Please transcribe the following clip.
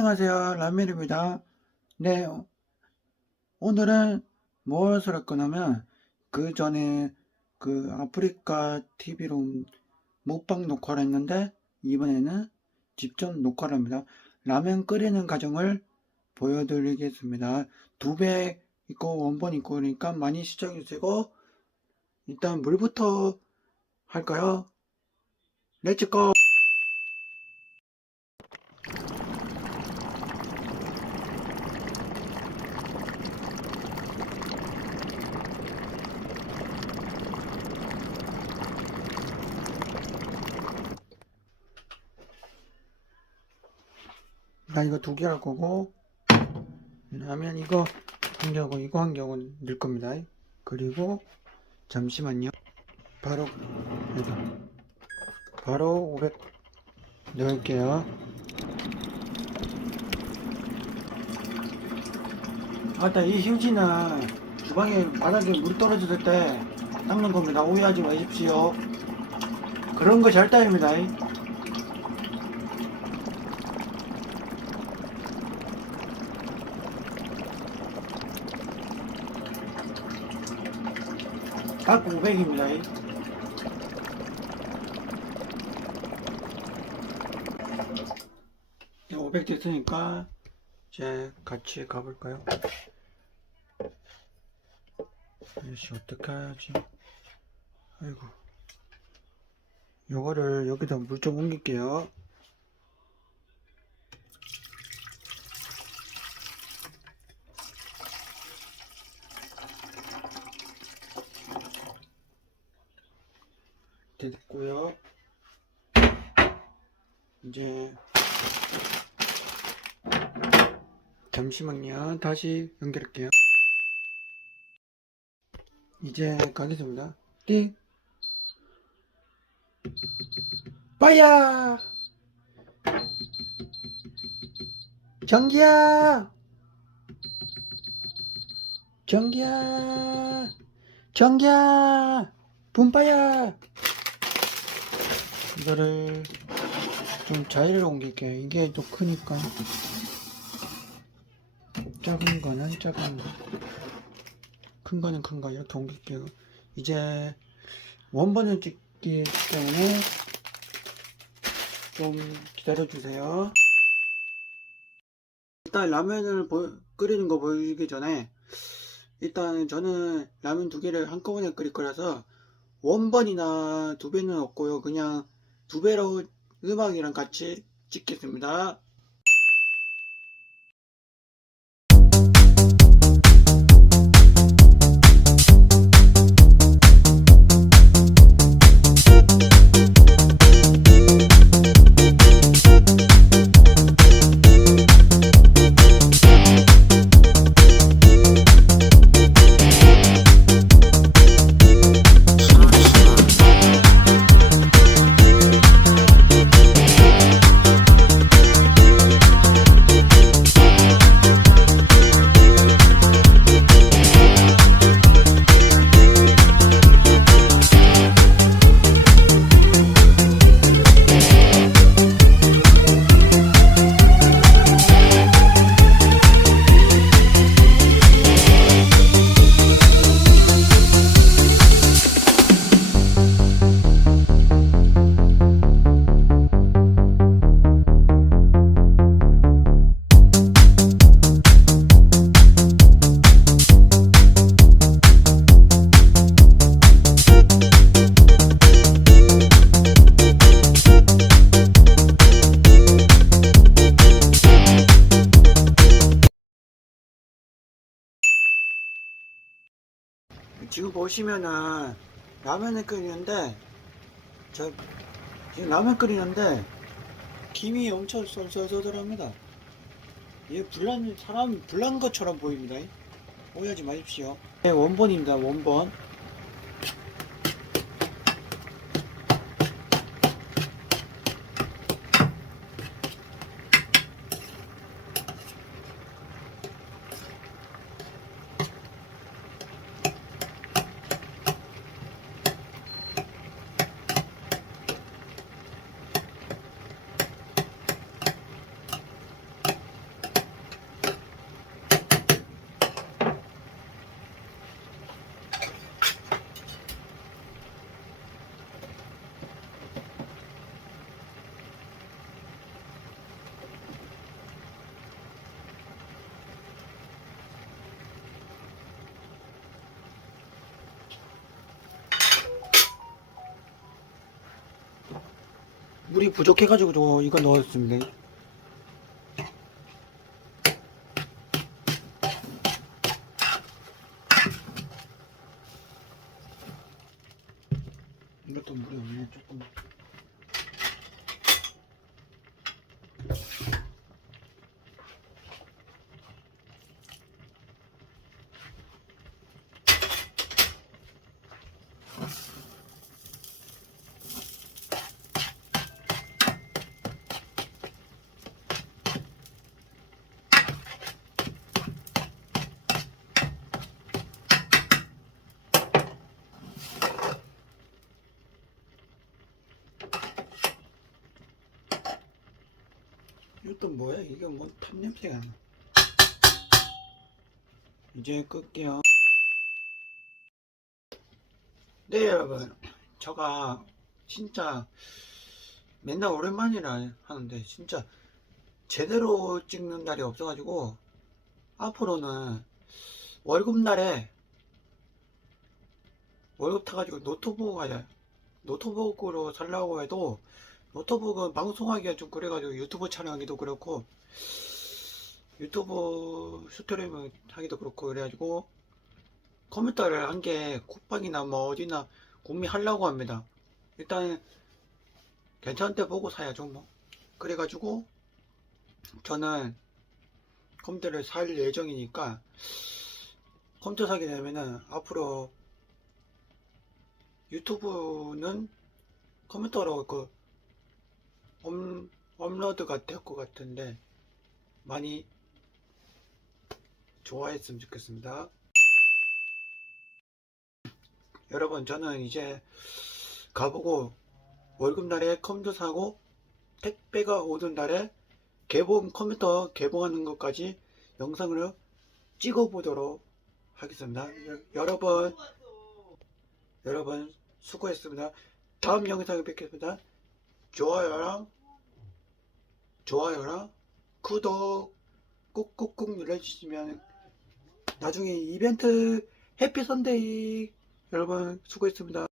안녕하세요. 라멜입니다. 네, 어, 오늘은 무엇을 할 거냐면, 그 전에 그 아프리카 TV로 먹방 녹화를 했는데, 이번에는 직접 녹화를 합니다. 라면 끓이는 과정을 보여드리겠습니다. 두 배 있고 원본 있고 그러니까 많이 시청해주시고, 일단 물부터 할까요? 렛츠고! 나 이거 두 개 할 거고 라면 이거 한 개하고 이거 한 개하고 넣을 겁니다. 그리고 잠시만요. 바로 여기 바로 500 넣을게요. 아따 이 휴지는 주방에 바닥에 물 떨어졌을 때 닦는 겁니다. 오해하지 마십시오. 그런 거 절대입니다 딱 500입니다. 네, 500 됐으니까 이제 같이 가볼까요? 아저씨 어떡하지? 아이고 요거를 여기다 물 좀 옮길게요. 이제 잠시만요. 다시 연결할게요. 이제 가겠습니다. 띵. 빠야. 전기야. 전기야. 전기야. 분빠야. 이거를 좀 자리를 옮길게요. 이게 또 크니까. 작은 거는 작은 거. 큰 거는 큰 거. 이렇게 옮길게요. 이제 원본을 찍기 때문에 좀 기다려주세요. 일단 라면을 보- 끓이는 거 보이기 전에 일단 저는 라면 두 개를 한꺼번에 끓일 거라서 원본이나 두 배는 없고요. 그냥 두 배로 음악이랑 같이 찍겠습니다. 지금 보시면은 라면을 끓이는데 저 지금 라면 끓이는데 김이 엄청 쏠쏠쏠쏠합니다. 얘 불난 사람 불난 것처럼 보입니다. 오해하지 마십시오. 네, 원본입니다. 원본. 물이 부족해가지고 저 이거 넣었습니다. 이것도 물이 없네 조금. 이것도 뭐야? 이게 뭐 탑냄새가 나. 이제 끌게요. 네, 여러분. 제가 진짜 맨날 오랜만이라 하는데 진짜 제대로 찍는 날이 없어가지고 앞으로는 월급날에 월급 타가지고 노트북 가자. 노트북으로 살라고 해도 노트북은 방송하기가 좀 그래가지고 유튜브 촬영하기도 그렇고 유튜브 스트리밍 하기도 그렇고 그래가지고 컴퓨터를 한 개 쿠팡이나 뭐 어디나 구매하려고 합니다. 일단 괜찮은 데 보고 사야죠 뭐. 그래가지고 저는 컴퓨터를 살 예정이니까 컴퓨터 사게 되면은 앞으로 유튜브는 컴퓨터로 그 업, 업로드가 될 것 같은데 많이 좋아했으면 좋겠습니다. 여러분 저는 이제 가보고 월급날에 컴퓨터 사고 택배가 오는 날에 개봉 컴퓨터 개봉하는 것까지 영상으로 찍어보도록 하겠습니다. 여- 여러분 여러분 수고했습니다. 다음 영상에 뵙겠습니다. 좋아요랑 좋아요랑 구독 꾹꾹꾹 눌러주시면 나중에 이벤트 해피 선데이 여러분 수고했습니다.